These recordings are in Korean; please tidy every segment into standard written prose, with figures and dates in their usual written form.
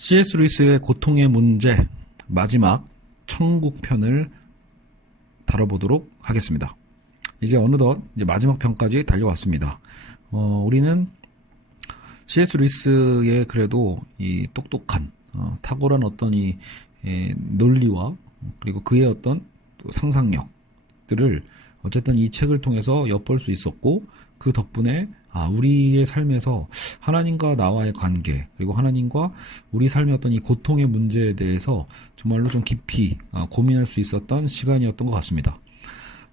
C.S. 루이스의 고통의 문제 마지막 천국 편을 다뤄보도록 하겠습니다. 이제 어느덧 이제 마지막 편까지 달려왔습니다. 우리는 C.S. 루이스의 그래도 이 똑똑한 탁월한 어떤 이 논리와 그리고 그의 어떤 상상력들을 어쨌든 이 책을 통해서 엿볼 수 있었고, 그 덕분에 우리의 삶에서 하나님과 나와의 관계, 그리고 하나님과 우리 삶의 어떤 이 고통의 문제에 대해서 정말로 좀 깊이 고민할 수 있었던 시간이었던 것 같습니다.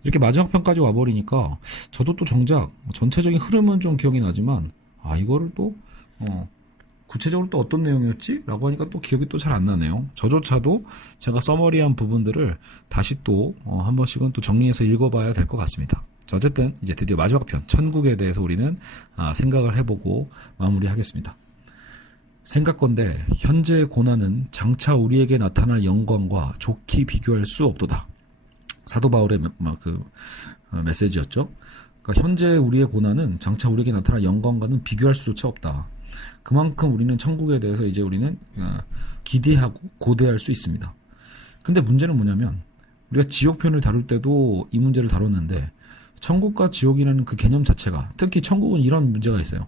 이렇게 마지막 편까지 와버리니까 저도 또 정작 전체적인 흐름은 좀 기억이 나지만 이거를 또 구체적으로 또 어떤 내용이었지? 라고 하니까 또 기억이 또 잘 안 나네요. 저조차도 제가 서머리한 부분들을 다시 또 한 번씩은 또 정리해서 읽어봐야 될 것 같습니다. 자, 어쨌든 이제 드디어 마지막 편 천국에 대해서 우리는 생각을 해보고 마무리하겠습니다. 생각건대 현재의 고난은 장차 우리에게 나타날 영광과 좋게 비교할 수 없도다. 사도 바울의 메시지였죠. 그러니까 현재 우리의 고난은 장차 우리에게 나타날 영광과는 비교할 수조차 없다. 그만큼 우리는 천국에 대해서 이제 우리는 기대하고 고대할 수 있습니다. 근데 문제는 뭐냐면, 우리가 지옥편을 다룰 때도 이 문제를 다뤘는데, 천국과 지옥이라는 그 개념 자체가, 특히 천국은 이런 문제가 있어요.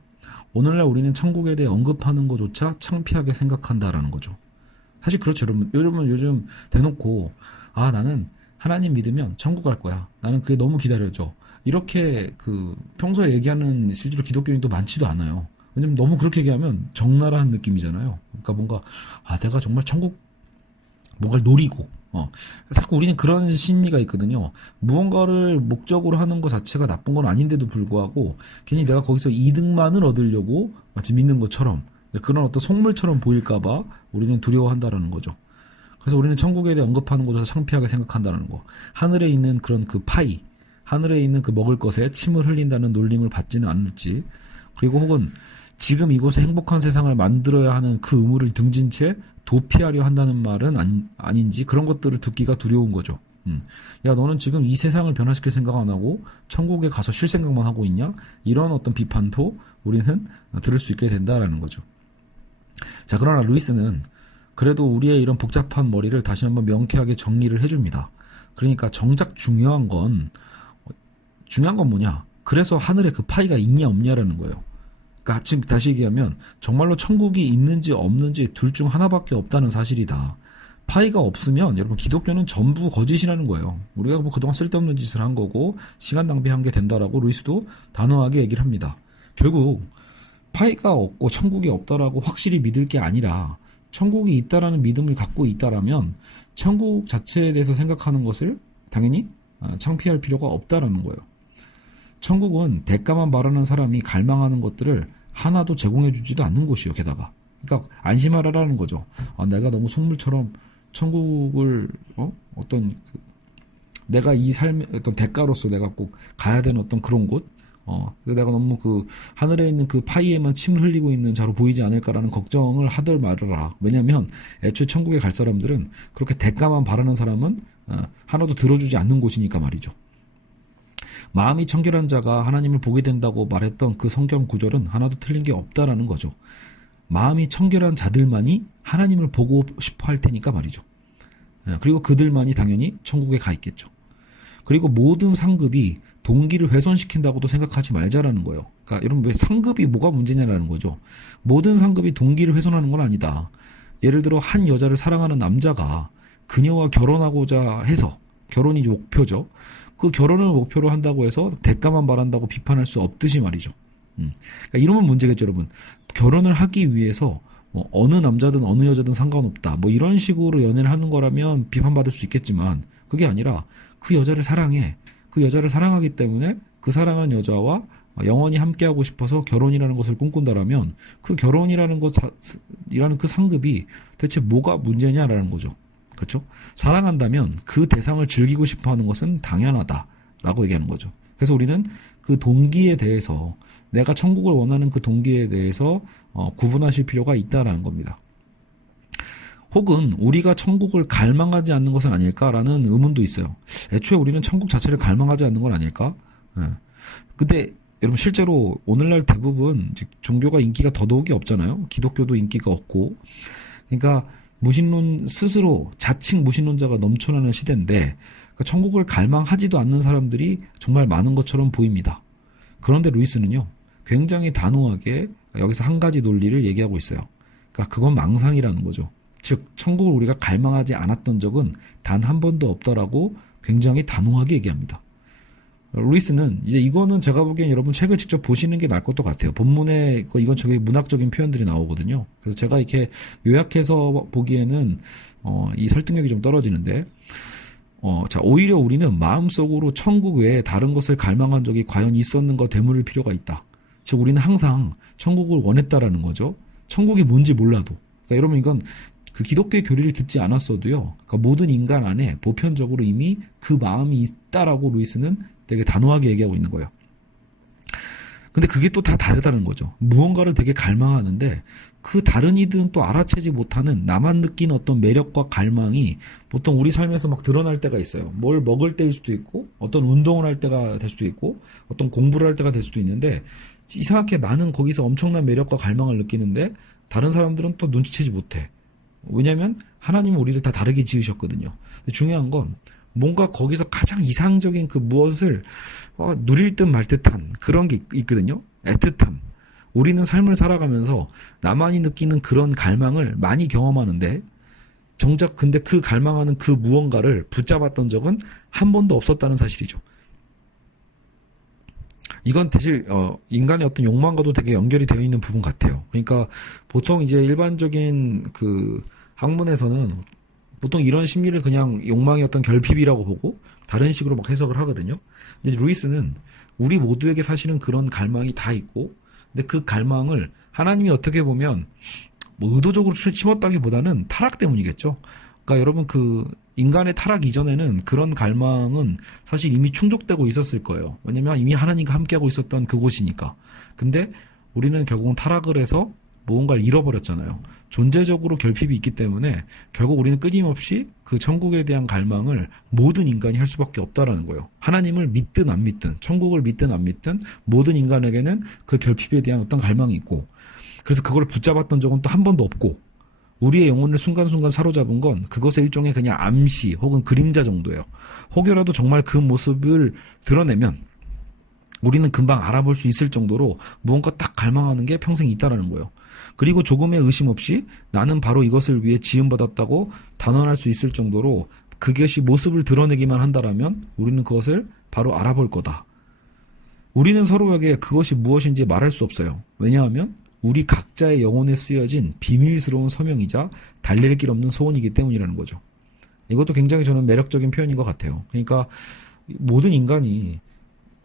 오늘날 우리는 천국에 대해 언급하는 것조차 창피하게 생각한다라는 거죠. 사실 그렇죠, 여러분. 요즘 대놓고 나는 하나님 믿으면 천국 갈 거야, 나는 그게 너무 기다려져, 이렇게 평소에 얘기하는 실제로 기독교인도 많지도 않아요. 왜냐면 너무 그렇게 얘기하면 적나라한 느낌이잖아요. 그러니까 뭔가 내가 정말 천국 뭔가를 노리고 자꾸 우리는 그런 심리가 있거든요. 무언가를 목적으로 하는 것 자체가 나쁜 건 아닌데도 불구하고 괜히 내가 거기서 이득만을 얻으려고 마치 믿는 것처럼, 그런 어떤 속물처럼 보일까봐 우리는 두려워한다라는 거죠. 그래서 우리는 천국에 대해 언급하는 것조차 창피하게 생각한다는 거. 하늘에 있는 그런 그 파이, 하늘에 있는 그 먹을 것에 침을 흘린다는 놀림을 받지는 않을지, 그리고 혹은 지금 이곳에 행복한 세상을 만들어야 하는 그 의무를 등진 채 도피하려 한다는 말은 아닌지, 그런 것들을 듣기가 두려운 거죠. 야, 너는 지금 이 세상을 변화시킬 생각 안 하고 천국에 가서 쉴 생각만 하고 있냐? 이런 어떤 비판도 우리는 들을 수 있게 된다라는 거죠. 자, 그러나 루이스는 그래도 우리의 이런 복잡한 머리를 다시 한번 명쾌하게 정리를 해줍니다. 그러니까 정작 중요한 건 뭐냐? 그래서 하늘에 그 파이가 있냐 없냐라는 거예요. 그러니까 지금 다시 얘기하면 정말로 천국이 있는지 없는지 둘 중 하나밖에 없다는 사실이다. 파이가 없으면 여러분 기독교는 전부 거짓이라는 거예요. 우리가 그동안 쓸데없는 짓을 한 거고 시간 낭비한 게 된다라고 루이스도 단호하게 얘기를 합니다. 결국 파이가 없고 천국이 없다라고 확실히 믿을 게 아니라, 천국이 있다라는 믿음을 갖고 있다라면 천국 자체에 대해서 생각하는 것을 당연히 창피할 필요가 없다라는 거예요. 천국은 대가만 바라는 사람이 갈망하는 것들을 하나도 제공해주지도 않는 곳이요. 게다가 그러니까 안심하라라는 거죠. 내가 너무 속물처럼 천국을 내가 이 삶의 어떤 대가로서 내가 꼭 가야 되는 어떤 그런 곳, 내가 너무 하늘에 있는 그 파이에만 침을 흘리고 있는 자로 보이지 않을까라는 걱정을 하들 말아라. 왜냐하면 애초에 천국에 갈 사람들은 그렇게 대가만 바라는 사람은 하나도 들어주지 않는 곳이니까 말이죠. 마음이 청결한 자가 하나님을 보게 된다고 말했던 그 성경 구절은 하나도 틀린 게 없다라는 거죠. 마음이 청결한 자들만이 하나님을 보고 싶어 할 테니까 말이죠. 그리고 그들만이 당연히 천국에 가 있겠죠. 그리고 모든 상급이 동기를 훼손시킨다고도 생각하지 말자라는 거예요. 그러니까 여러분, 왜 상급이 뭐가 문제냐라는 거죠. 모든 상급이 동기를 훼손하는 건 아니다. 예를 들어 한 여자를 사랑하는 남자가 그녀와 결혼하고자 해서, 결혼이 목표죠. 그 결혼을 목표로 한다고 해서 대가만 바란다고 비판할 수 없듯이 말이죠. 그러니까 이러면 문제겠죠, 여러분. 결혼을 하기 위해서 어느 남자든 어느 여자든 상관없다, 이런 식으로 연애를 하는 거라면 비판받을 수 있겠지만, 그게 아니라 그 여자를 사랑해. 그 여자를 사랑하기 때문에 그 사랑하는 여자와 영원히 함께하고 싶어서 결혼이라는 것을 꿈꾼다라면 그 결혼이라는 이라는 그 상급이 대체 뭐가 문제냐라는 거죠. 그렇죠? 사랑한다면 그 대상을 즐기고 싶어하는 것은 당연하다라고 얘기하는 거죠. 그래서 우리는 그 동기에 대해서, 내가 천국을 원하는 그 동기에 대해서 구분하실 필요가 있다라는 겁니다. 혹은 우리가 천국을 갈망하지 않는 것은 아닐까라는 의문도 있어요. 애초에 우리는 천국 자체를 갈망하지 않는 건 아닐까? 근데 여러분, 실제로 오늘날 대부분 종교가 인기가 더더욱이 없잖아요. 기독교도 인기가 없고, 그러니까 무신론 스스로 자칭 무신론자가 넘쳐나는 시대인데 그러니까 천국을 갈망하지도 않는 사람들이 정말 많은 것처럼 보입니다. 그런데 루이스는요, 굉장히 단호하게 여기서 한 가지 논리를 얘기하고 있어요. 그러니까 그건 망상이라는 거죠. 즉 천국을 우리가 갈망하지 않았던 적은 단 한 번도 없다라고 굉장히 단호하게 얘기합니다. 루이스는 이제 이거는 제가 보기엔 여러분 책을 직접 보시는 게 나을 것도 같아요. 본문에 이건저기 문학적인 표현들이 나오거든요. 그래서 제가 이렇게 요약해서 보기에는 이 설득력이 좀 떨어지는데 자, 오히려 우리는 마음속으로 천국 외에 다른 것을 갈망한 적이 과연 있었는가 되물을 필요가 있다. 즉 우리는 항상 천국을 원했다라는 거죠. 천국이 뭔지 몰라도. 그러니까 여러분 이건 그 기독교의 교리를 듣지 않았어도요. 그러니까 모든 인간 안에 보편적으로 이미 그 마음이 있다라고 루이스는 되게 단호하게 얘기하고 있는 거예요. 근데 그게 또 다 다르다는 거죠. 무언가를 되게 갈망하는데 그 다른 이들은 또 알아채지 못하는 나만 느낀 어떤 매력과 갈망이 보통 우리 삶에서 막 드러날 때가 있어요. 뭘 먹을 때일 수도 있고 어떤 운동을 할 때가 될 수도 있고 어떤 공부를 할 때가 될 수도 있는데 이상하게 나는 거기서 엄청난 매력과 갈망을 느끼는데 다른 사람들은 또 눈치채지 못해. 왜냐하면 하나님은 우리를 다 다르게 지으셨거든요. 근데 중요한 건 뭔가 거기서 가장 이상적인 그 무엇을 누릴 듯 말 듯한 그런 게 있거든요. 애틋함. 우리는 삶을 살아가면서 나만이 느끼는 그런 갈망을 많이 경험하는데 정작 근데 그 갈망하는 그 무언가를 붙잡았던 적은 한 번도 없었다는 사실이죠. 이건 사실 인간의 어떤 욕망과도 되게 연결이 되어 있는 부분 같아요. 그러니까 보통 이제 일반적인 그 학문에서는 보통 이런 심리를 그냥 욕망의 어떤 결핍이라고 보고 다른 식으로 막 해석을 하거든요. 근데 루이스는 우리 모두에게 사실은 그런 갈망이 다 있고, 근데 그 갈망을 하나님이 어떻게 보면 뭐 의도적으로 심었다기보다는 타락 때문이겠죠. 그러니까 여러분 그 인간의 타락 이전에는 그런 갈망은 사실 이미 충족되고 있었을 거예요. 왜냐면 이미 하나님과 함께하고 있었던 그곳이니까. 근데 우리는 결국은 타락을 해서 무언가를 잃어버렸잖아요. 존재적으로 결핍이 있기 때문에 결국 우리는 끊임없이 그 천국에 대한 갈망을 모든 인간이 할 수밖에 없다라는 거예요. 하나님을 믿든 안 믿든, 천국을 믿든 안 믿든 모든 인간에게는 그 결핍에 대한 어떤 갈망이 있고, 그래서 그걸 붙잡았던 적은 또 한 번도 없고, 우리의 영혼을 순간순간 사로잡은 건 그것의 일종의 그냥 암시 혹은 그림자 정도예요. 혹여라도 정말 그 모습을 드러내면 우리는 금방 알아볼 수 있을 정도로 무언가 딱 갈망하는 게 평생 있다라는 거예요. 그리고 조금의 의심 없이 나는 바로 이것을 위해 지음받았다고 단언할 수 있을 정도로 그것이 모습을 드러내기만 한다라면 우리는 그것을 바로 알아볼 거다. 우리는 서로에게 그것이 무엇인지 말할 수 없어요. 왜냐하면 우리 각자의 영혼에 쓰여진 비밀스러운 서명이자 달랠 길 없는 소원이기 때문이라는 거죠. 이것도 굉장히 저는 매력적인 표현인 것 같아요. 그러니까 모든 인간이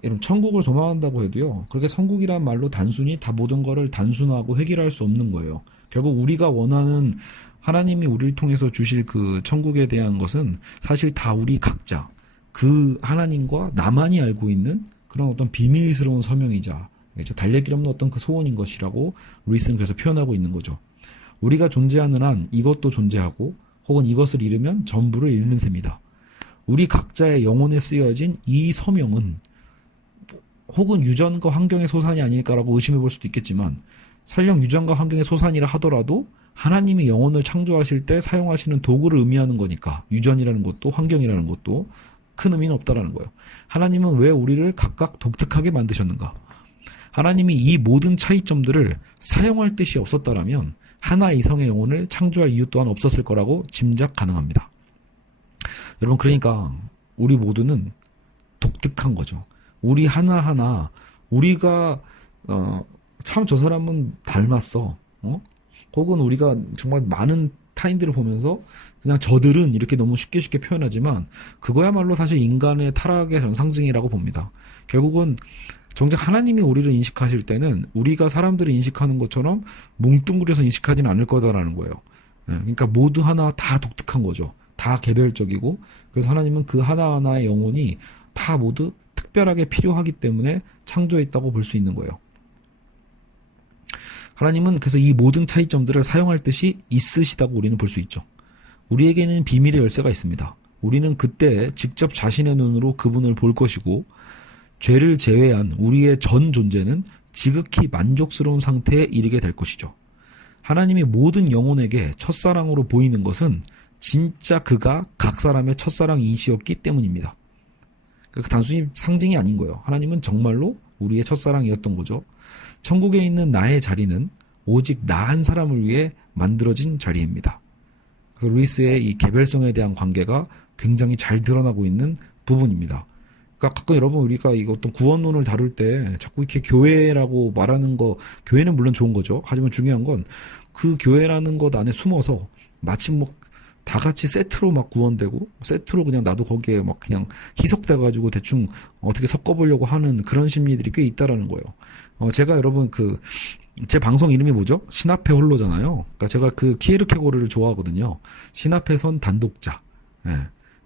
여러분 천국을 소망한다고 해도요, 그렇게 천국이란 말로 단순히 다 모든 거를 단순화하고 해결할 수 없는 거예요. 결국 우리가 원하는 하나님이 우리를 통해서 주실 그 천국에 대한 것은 사실 다 우리 각자 그 하나님과 나만이 알고 있는 그런 어떤 비밀스러운 서명이자 달랠 길 없는 어떤 그 소원인 것이라고 루이스는 그래서 표현하고 있는 거죠. 우리가 존재하는 한 이것도 존재하고 혹은 이것을 잃으면 전부를 잃는 셈이다. 우리 각자의 영혼에 쓰여진 이 서명은 혹은 유전과 환경의 소산이 아닐까라고 의심해 볼 수도 있겠지만 설령 유전과 환경의 소산이라 하더라도 하나님이 영혼을 창조하실 때 사용하시는 도구를 의미하는 거니까 유전이라는 것도 환경이라는 것도 큰 의미는 없다라는 거예요. 하나님은 왜 우리를 각각 독특하게 만드셨는가? 하나님이 이 모든 차이점들을 사용할 뜻이 없었다라면 하나 이성의 영혼을 창조할 이유 또한 없었을 거라고 짐작 가능합니다. 여러분 그러니까 우리 모두는 독특한 거죠. 우리 하나하나 우리가 참 저 사람은 닮았어. 혹은 우리가 정말 많은 타인들을 보면서 그냥 저들은 이렇게 너무 쉽게 표현하지만 그거야말로 사실 인간의 타락의 전 상징이라고 봅니다. 결국은 정작 하나님이 우리를 인식하실 때는 우리가 사람들을 인식하는 것처럼 뭉뚱그려서 인식하지는 않을 거다라는 거예요. 그러니까 모두 하나 다 독특한 거죠. 다 개별적이고, 그래서 하나님은 그 하나하나의 영혼이 다 모두 특별하게 필요하기 때문에 창조했다고 볼 수 있는 거예요. 하나님은 그래서 이 모든 차이점들을 사용할 뜻이 있으시다고 우리는 볼 수 있죠. 우리에게는 비밀의 열쇠가 있습니다. 우리는 그때 직접 자신의 눈으로 그분을 볼 것이고, 죄를 제외한 우리의 전 존재는 지극히 만족스러운 상태에 이르게 될 것이죠. 하나님이 모든 영혼에게 첫사랑으로 보이는 것은 진짜 그가 각 사람의 첫사랑이시었기 때문입니다. 그러니까 단순히 상징이 아닌 거예요. 하나님은 정말로 우리의 첫사랑이었던 거죠. 천국에 있는 나의 자리는 오직 나 한 사람을 위해 만들어진 자리입니다. 그래서 루이스의 이 개별성에 대한 관계가 굉장히 잘 드러나고 있는 부분입니다. 그러니까 가끔 여러분 우리가 이거 어떤 구원론을 다룰 때 자꾸 이렇게 교회라고 말하는 거, 교회는 물론 좋은 거죠. 하지만 중요한 건 그 교회라는 것 안에 숨어서 마치 뭐 다 같이 세트로 막 구원되고 세트로 그냥 나도 거기에 막 그냥 희석돼가지고 대충 어떻게 섞어보려고 하는 그런 심리들이 꽤 있다라는 거예요. 제가 여러분 제 방송 이름이 뭐죠? 신앞의 홀로잖아요. 그러니까 제가 그 키에르케고르를 좋아하거든요. 신앞에 선 단독자. 예.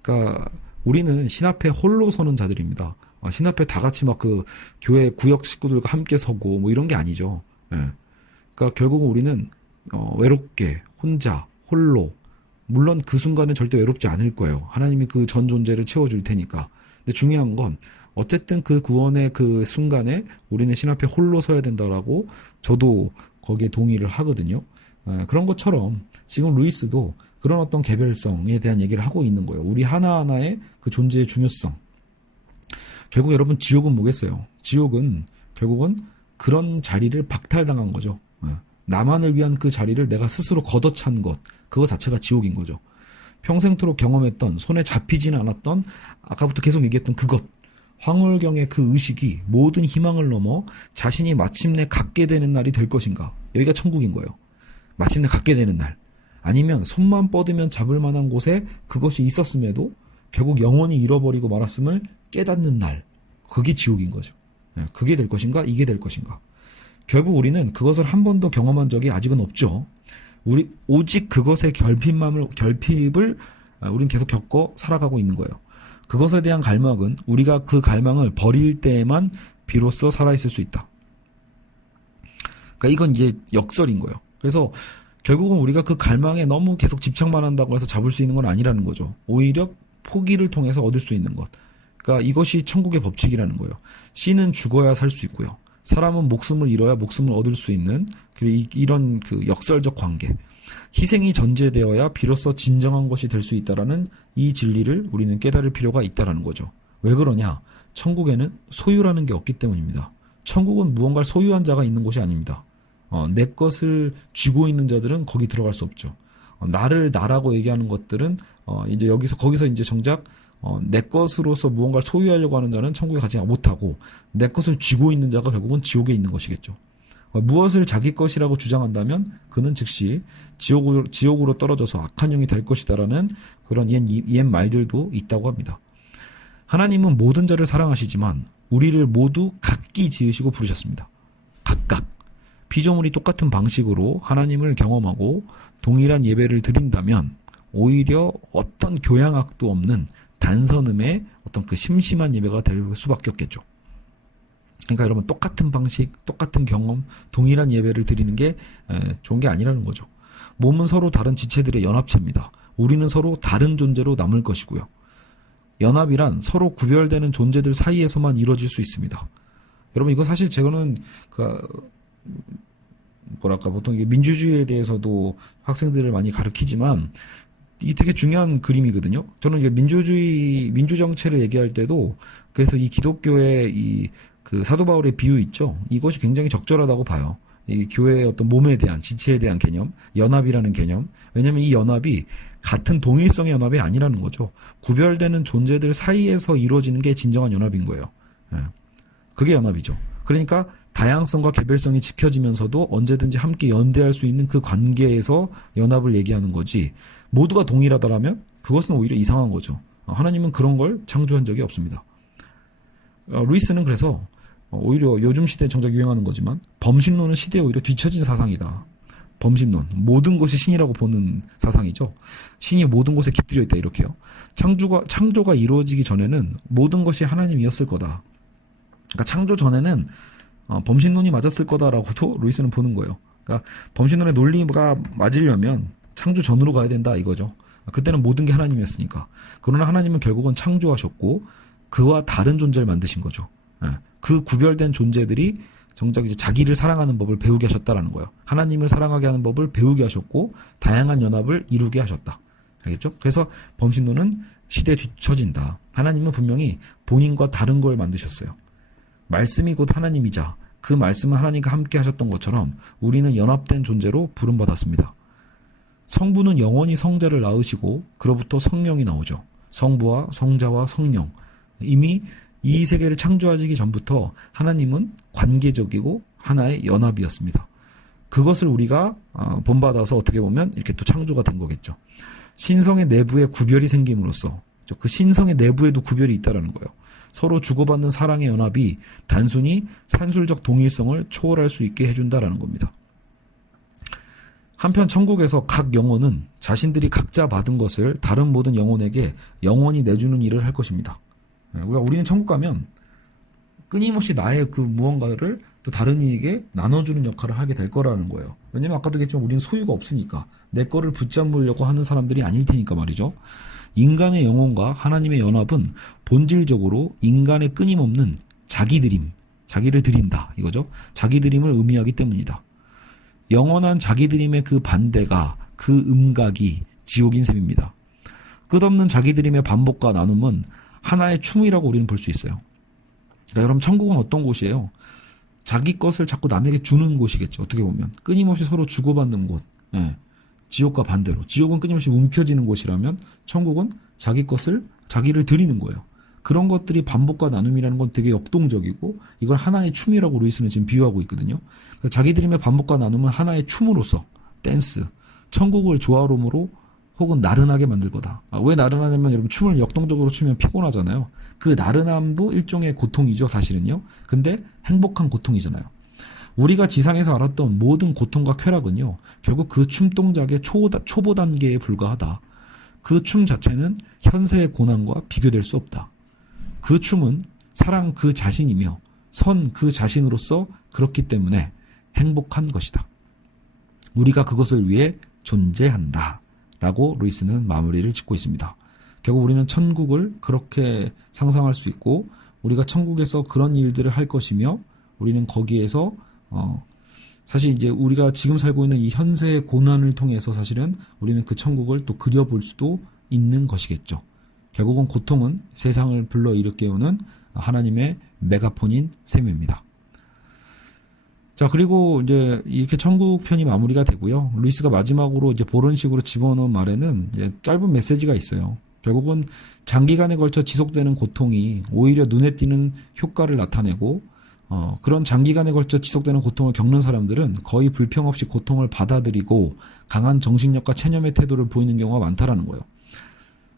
그러니까 우리는 신앞에 홀로 서는 자들입니다. 신앞에 다 같이 막 그 교회 구역 식구들과 함께 서고 뭐 이런 게 아니죠. 예. 그러니까 결국은 우리는 외롭게 혼자 홀로, 물론 그 순간은 절대 외롭지 않을 거예요. 하나님이 그 전 존재를 채워줄 테니까. 근데 중요한 건 어쨌든 그 구원의 그 순간에 우리는 신 앞에 홀로 서야 된다라고 저도 거기에 동의를 하거든요. 그런 것처럼 지금 루이스도 그런 어떤 개별성에 대한 얘기를 하고 있는 거예요. 우리 하나하나의 그 존재의 중요성. 결국 여러분 지옥은 뭐겠어요? 지옥은 결국은 그런 자리를 박탈당한 거죠. 나만을 위한 그 자리를 내가 스스로 걷어찬 것, 그거 자체가 지옥인 거죠. 평생토록 경험했던, 손에 잡히지는 않았던, 아까부터 계속 얘기했던 그것, 황홀경의 그 의식이 모든 희망을 넘어 자신이 마침내 갖게 되는 날이 될 것인가. 여기가 천국인 거예요. 마침내 갖게 되는 날. 아니면 손만 뻗으면 잡을 만한 곳에 그것이 있었음에도 결국 영원히 잃어버리고 말았음을 깨닫는 날. 그게 지옥인 거죠. 그게 될 것인가? 이게 될 것인가? 결국 우리는 그것을 한 번도 경험한 적이 아직은 없죠. 오직 그것의 결핍을 우리는 계속 겪어 살아가고 있는 거예요. 그것에 대한 갈망은 우리가 그 갈망을 버릴 때에만 비로소 살아있을 수 있다. 그러니까 이건 이제 역설인 거예요. 그래서 결국은 우리가 그 갈망에 너무 계속 집착만 한다고 해서 잡을 수 있는 건 아니라는 거죠. 오히려 포기를 통해서 얻을 수 있는 것. 그러니까 이것이 천국의 법칙이라는 거예요. 씨는 죽어야 살 수 있고요. 사람은 목숨을 잃어야 목숨을 얻을 수 있는 이런 그 역설적 관계. 희생이 전제되어야 비로소 진정한 것이 될 수 있다라는 이 진리를 우리는 깨달을 필요가 있다라는 거죠. 왜 그러냐? 천국에는 소유라는 게 없기 때문입니다. 천국은 무언가를 소유한 자가 있는 곳이 아닙니다. 내 것을 쥐고 있는 자들은 거기 들어갈 수 없죠. 나를 나라고 얘기하는 것들은 이제 거기서 이제 정작 내 것으로서 무언가를 소유하려고 하는 자는 천국에 가지 못하고 내 것을 쥐고 있는 자가 결국은 지옥에 있는 것이겠죠. 무엇을 자기 것이라고 주장한다면 그는 즉시 지옥으로 떨어져서 악한 영이 될 것이다라는 그런 옛 말들도 있다고 합니다. 하나님은 모든 자를 사랑하시지만 우리를 모두 각기 지으시고 부르셨습니다. 각각. 피조물이 똑같은 방식으로 하나님을 경험하고 동일한 예배를 드린다면 오히려 어떤 교양학도 없는 단선음의 어떤 그 심심한 예배가 될 수밖에 없겠죠. 그러니까 여러분 똑같은 방식, 똑같은 경험, 동일한 예배를 드리는 게 좋은 게 아니라는 거죠. 몸은 서로 다른 지체들의 연합체입니다. 우리는 서로 다른 존재로 남을 것이고요. 연합이란 서로 구별되는 존재들 사이에서만 이루어질 수 있습니다. 여러분 이거 사실 제가는 보통 이게 민주주의에 대해서도 학생들을 많이 가르치지만 이게 되게 중요한 그림이거든요. 저는 이게 민주정체를 얘기할 때도 그래서 이 기독교의 그 사도 바울의 비유 있죠. 이것이 굉장히 적절하다고 봐요. 이 교회의 어떤 몸에 대한, 지체에 대한 개념, 연합이라는 개념. 왜냐하면 이 연합이 같은 동일성의 연합이 아니라는 거죠. 구별되는 존재들 사이에서 이루어지는 게 진정한 연합인 거예요. 그게 연합이죠. 그러니까 다양성과 개별성이 지켜지면서도 언제든지 함께 연대할 수 있는 그 관계에서 연합을 얘기하는 거지, 모두가 동일하다라면 그것은 오히려 이상한 거죠. 하나님은 그런 걸 창조한 적이 없습니다. 루이스는 그래서 오히려 요즘 시대에 정작 유행하는 거지만 범신론은 시대에 오히려 뒤처진 사상이다. 범신론, 모든 것이 신이라고 보는 사상이죠. 신이 모든 것에 깃들여 있다, 이렇게요. 창조가 이루어지기 전에는 모든 것이 하나님이었을 거다. 그러니까 창조 전에는 범신론이 맞았을 거다라고도 루이스는 보는 거예요. 그러니까 범신론의 논리가 맞으려면 창조 전으로 가야 된다, 이거죠. 그때는 모든 게 하나님이었으니까. 그러나 하나님은 결국은 창조하셨고 그와 다른 존재를 만드신 거죠. 그 구별된 존재들이 정작 이제 자기를 사랑하는 법을 배우게 하셨다라는 거예요. 하나님을 사랑하게 하는 법을 배우게 하셨고 다양한 연합을 이루게 하셨다. 알겠죠? 그래서 범신론은 시대에 뒤처진다. 하나님은 분명히 본인과 다른 걸 만드셨어요. 말씀이 곧 하나님이자 그 말씀은 하나님과 함께 하셨던 것처럼 우리는 연합된 존재로 부름받았습니다. 성부는 영원히 성자를 낳으시고 그로부터 성령이 나오죠. 성부와 성자와 성령. 이미 이 세계를 창조하시기 전부터 하나님은 관계적이고 하나의 연합이었습니다. 그것을 우리가 본받아서 어떻게 보면 이렇게 또 창조가 된 거겠죠. 신성의 내부에 구별이 생김으로써 그 신성의 내부에도 구별이 있다는 거예요. 서로 주고받는 사랑의 연합이 단순히 산술적 동일성을 초월할 수 있게 해준다는 겁니다. 한편 천국에서 각 영혼은 자신들이 각자 받은 것을 다른 모든 영혼에게 영원히 내주는 일을 할 것입니다. 우리는 천국 가면 끊임없이 나의 그 무언가를 또 다른 이에게 나눠주는 역할을 하게 될 거라는 거예요. 왜냐면 아까도 얘기했지만 우리는 소유가 없으니까 내 거를 붙잡으려고 하는 사람들이 아닐 테니까 말이죠. 인간의 영혼과 하나님의 연합은 본질적으로 인간의 끊임없는 자기드림, 자기를 드린다 이거죠. 자기드림을 의미하기 때문이다. 영원한 자기드림의 그 반대가 그 음각이 지옥인 셈입니다. 끝없는 자기드림의 반복과 나눔은 하나의 춤이라고 우리는 볼 수 있어요. 그러니까 여러분 천국은 어떤 곳이에요? 자기 것을 자꾸 남에게 주는 곳이겠죠. 어떻게 보면 끊임없이 서로 주고받는 곳. 예. 지옥과 반대로 지옥은 끊임없이 움켜쥐는 곳이라면 천국은 자기 것을 자기를 드리는 거예요. 그런 것들이 반복과 나눔이라는 건 되게 역동적이고 이걸 하나의 춤이라고 루이스는 지금 비유하고 있거든요. 그러니까 자기 드림의 반복과 나눔은 하나의 춤으로서 댄스, 천국을 조화로움으로 혹은 나른하게 만들 거다. 왜 나른하냐면 여러분 춤을 역동적으로 추면 피곤하잖아요. 그 나른함도 일종의 고통이죠, 사실은요. 근데 행복한 고통이잖아요. 우리가 지상에서 알았던 모든 고통과 쾌락은요, 결국 그 춤 동작의 초보 단계에 불과하다. 그 춤 자체는 현세의 고난과 비교될 수 없다. 그 춤은 사랑 그 자신이며 선 그 자신으로서 그렇기 때문에 행복한 것이다. 우리가 그것을 위해 존재한다. 라고 루이스는 마무리를 짓고 있습니다. 결국 우리는 천국을 그렇게 상상할 수 있고 우리가 천국에서 그런 일들을 할 것이며 우리는 거기에서 사실 이제 우리가 지금 살고 있는 이 현세의 고난을 통해서 사실은 우리는 그 천국을 또 그려볼 수도 있는 것이겠죠. 결국은 고통은 세상을 불러일으켜 오는 하나님의 메가폰인 셈입니다. 자, 그리고 이제 이렇게 천국 편이 마무리가 되고요. 루이스가 마지막으로 이제 그런 식으로 집어넣은 말에는 이제 짧은 메시지가 있어요. 결국은 장기간에 걸쳐 지속되는 고통이 오히려 눈에 띄는 효과를 나타내고 그런 장기간에 걸쳐 지속되는 고통을 겪는 사람들은 거의 불평 없이 고통을 받아들이고 강한 정신력과 체념의 태도를 보이는 경우가 많다라는 거예요.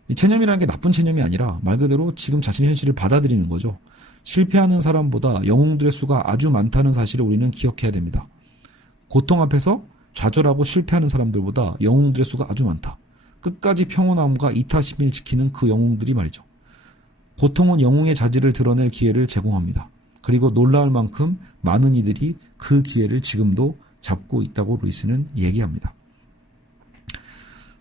이 체념이라는 게 나쁜 체념이 아니라 말 그대로 지금 자신의 현실을 받아들이는 거죠. 실패하는 사람보다 영웅들의 수가 아주 많다는 사실을 우리는 기억해야 됩니다. 고통 앞에서 좌절하고 실패하는 사람들보다 영웅들의 수가 아주 많다. 끝까지 평온함과 이타심을 지키는 그 영웅들이 말이죠. 고통은 영웅의 자질을 드러낼 기회를 제공합니다. 그리고 놀라울 만큼 많은 이들이 그 기회를 지금도 잡고 있다고 루이스는 얘기합니다.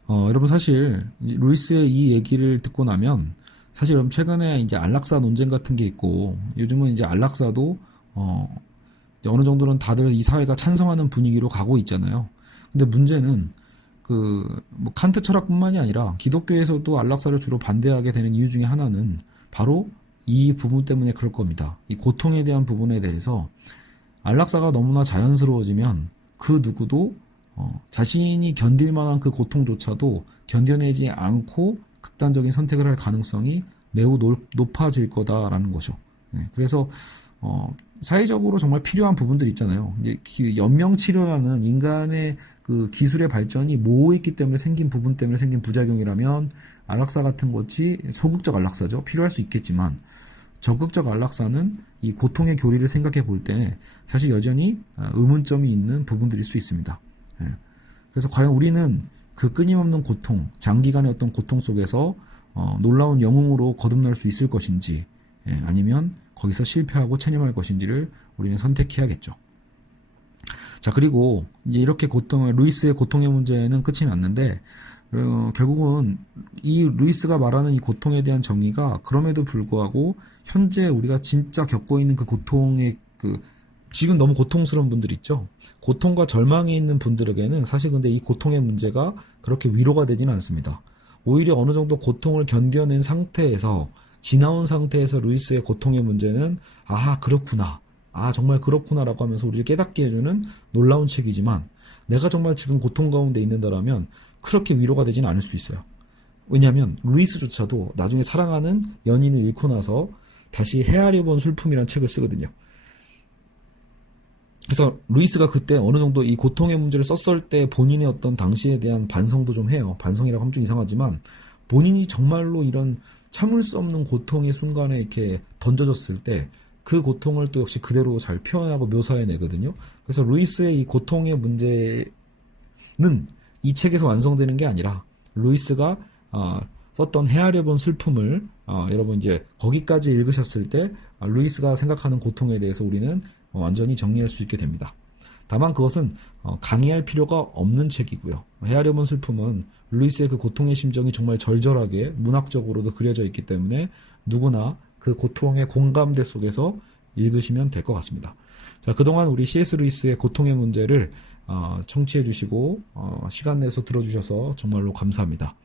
여러분 사실 루이스의 이 얘기를 듣고 나면 사실 여러분 최근에 이제 안락사 논쟁 같은 게 있고 요즘은 이제 안락사도 어느 정도는 다들 이 사회가 찬성하는 분위기로 가고 있잖아요. 근데 문제는 뭐 칸트 철학뿐만이 아니라 기독교에서도 안락사를 주로 반대하게 되는 이유 중에 하나는 바로 이 부분 때문에 그럴 겁니다. 이 고통에 대한 부분에 대해서 안락사가 너무나 자연스러워지면 그 누구도 자신이 견딜 만한 그 고통조차도 견뎌내지 않고 극단적인 선택을 할 가능성이 매우 높아질 거다라는 거죠. 그래서 사회적으로 정말 필요한 부분들 있잖아요. 이제 연명치료라는 인간의 그 기술의 발전이 모호했기 때문에 생긴 부분 때문에 생긴 부작용이라면 안락사 같은 것이 소극적 안락사죠. 필요할 수 있겠지만 적극적 안락사는 이 고통의 교리를 생각해 볼 때 사실 여전히 의문점이 있는 부분들일 수 있습니다. 그래서 과연 우리는 그 끊임없는 고통, 장기간의 어떤 고통 속에서 놀라운 영웅으로 거듭날 수 있을 것인지 아니면 거기서 실패하고 체념할 것인지를 우리는 선택해야겠죠. 자, 그리고 이제 이렇게 루이스의 고통의 문제는 끝이 났는데 결국은 이 루이스가 말하는 이 고통에 대한 정의가 그럼에도 불구하고 현재 우리가 진짜 겪고 있는 그 고통의 그 지금 너무 고통스러운 분들 있죠? 고통과 절망이 있는 분들에게는 사실 근데 이 고통의 문제가 그렇게 위로가 되지는 않습니다. 오히려 어느 정도 고통을 견뎌낸 상태에서, 지나온 상태에서 루이스의 고통의 문제는 아, 그렇구나. 아, 정말 그렇구나라고 하면서 우리를 깨닫게 해주는 놀라운 책이지만, 내가 정말 지금 고통 가운데 있는다라면 그렇게 위로가 되지는 않을 수도 있어요. 왜냐하면 루이스조차도 나중에 사랑하는 연인을 잃고 나서 다시 헤아려 본 슬픔이라는 책을 쓰거든요. 그래서 루이스가 그때 어느 정도 이 고통의 문제를 썼을 때 본인의 어떤 당시에 대한 반성도 좀 해요. 반성이라고 하면 좀 이상하지만 본인이 정말로 이런 참을 수 없는 고통의 순간에 이렇게 던져졌을 때 그 고통을 또 역시 그대로 잘 표현하고 묘사해내거든요. 그래서 루이스의 이 고통의 문제는 이 책에서 완성되는 게 아니라 루이스가 썼던 헤아려 본 슬픔을 여러분 이제 거기까지 읽으셨을 때 루이스가 생각하는 고통에 대해서 우리는 완전히 정리할 수 있게 됩니다. 다만 그것은 강의할 필요가 없는 책이고요. 헤아려 본 슬픔은 루이스의 그 고통의 심정이 정말 절절하게 문학적으로도 그려져 있기 때문에 누구나 그 고통의 공감대 속에서 읽으시면 될 것 같습니다. 자, 그동안 우리 C.S. 루이스의 고통의 문제를 청취해 주시고 시간 내서 들어주셔서 정말로 감사합니다.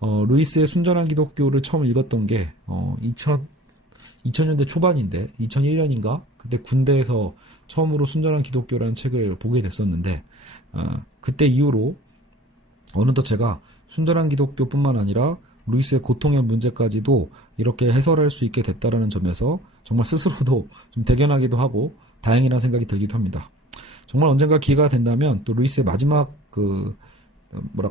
루이스의 순전한 기독교를 처음 읽었던 게 2000년대 초반인데 2001년인가 그때 군대에서 처음으로 순전한 기독교라는 책을 보게 됐었는데 그때 이후로 어느덧 제가 순전한 기독교뿐만 아니라 루이스의 고통의 문제까지도 이렇게 해설할 수 있게 됐다라는 점에서 정말 스스로도 좀 대견하기도 하고 다행이라는 생각이 들기도 합니다. 정말 언젠가 기회가 된다면 또 루이스의 마지막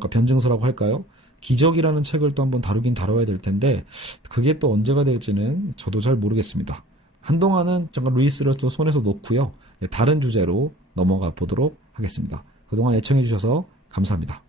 변증서라고 할까요? 기적이라는 책을 또 한번 다루긴 다뤄야 될 텐데 그게 또 언제가 될지는 저도 잘 모르겠습니다. 한동안은 잠깐 루이스를 또 손에서 놓고요. 다른 주제로 넘어가 보도록 하겠습니다. 그동안 애청해 주셔서 감사합니다.